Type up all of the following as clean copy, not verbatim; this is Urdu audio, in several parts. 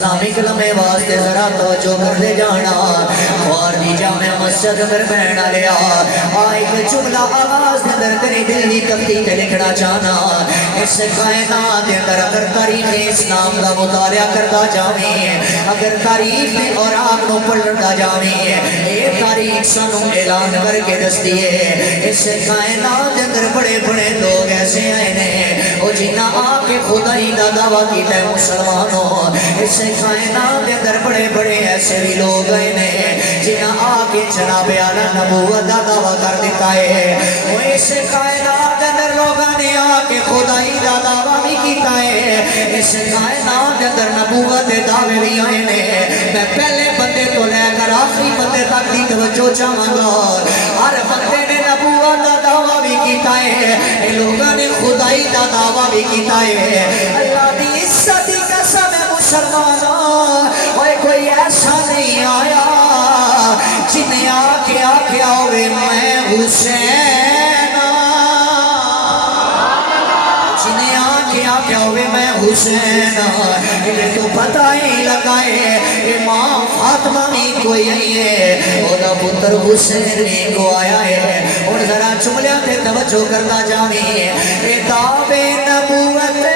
اسلامک لمحے واسطے ذرا توجہ کر دے جانا اور دی جامع مسجد اندر بہنا لیا ایک جملہ آواز دے اندر تیری دل دی تختی تے لکھنا چاہنا اس کائنات دے اندر اگر تاریخ اسلام دا مطالعہ کرتا جاویں اگر تاریخ میں اور آپ نو پڑھتا جاویں یہ تاریخ سانو اعلان کر کے دستی ہے اس کائنات دے اندر بڑے بڑے لوگ ایسے آئے نے وہ جنہ آ کے خدائی دا دعویٰ کیتا ہے مسلمانوں اس کائنات کے اندر بڑے بڑے ایسے بھی لوگ آئے نے جنہاں آ کے جناب اعلیٰ نبوت دا دعویٰ کر دیتا ہے وہ اس کائنات کے اندر لوگاں نے آ کے خدائی دا دعویٰ بھی کیتا ہے اس کائنات کے اندر نبوت دے دعوے بھی آئے نے میں پہلے بندے تو لے کر آخری بندے تک دی توجہ چاہوں گا ہر بندے نے نبوت دا دعویٰ بھی کیتا ہے لوگاں نے خدائی دا دعویٰ بھی کیتا ہے اللہ دی عزت دی قسم ہے مسلمانوں کوئی ایسا نہیں آیا جنہیں آکھیا ہوئے میں حسین جنہیں آکھیا ہوئے میں حسین انہیں تو پتہ ہی لگائے امام فاطمہ بھی کوئی نہیں ہے اوہ پتر حسین نہیں کو آیا ہے اور ذرا جملے تے توجہ کرتا جاویں کتاب نبوت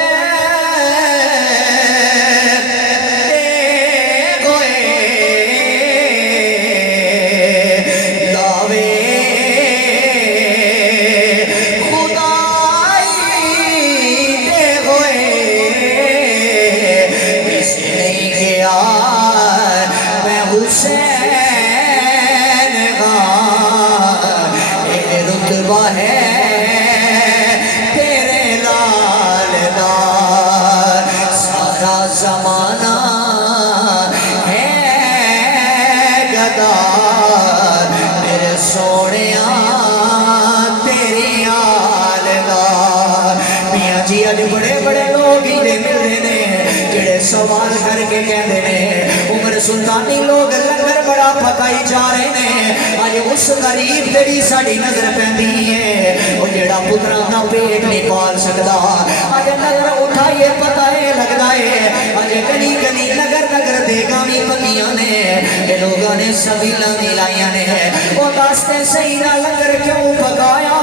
زمانہ ہے گدار میرے سونیاں تیری آلدار میاں جی اج بڑے بڑے لوگ ہی دے مل رہے نے جڑے سوال کر کے کہندے نے عمر سلطانی لوگ لنگر بڑا پکائی جا رہے نے اج اس غریب تے بھی ساڈی نظر پیندی ہے او جڑا پتراں دا پیٹ نہیں پال سکدا اج نظر اٹھائیے پتہ ہے لگدا ہے اج گلی گلی نگر نگر دیگاں بھی پکیاں نے اے لوگاں نے سبیلاں دی لائیاں نے او دستے صحیح نہ لنگر کیوں پکایا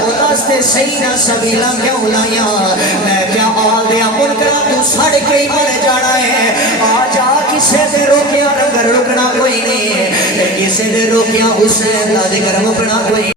او دستے صحیح نہ سبیلاں کیوں لائیاں میں کیا آل دیا منکراں تو سڑ کے ہی مر جانا ہے آ جا کسے دے روکیا لنگر رکنا کوئی نہیں کسے دے روکیا حسین دا ذکر مکنا کوئی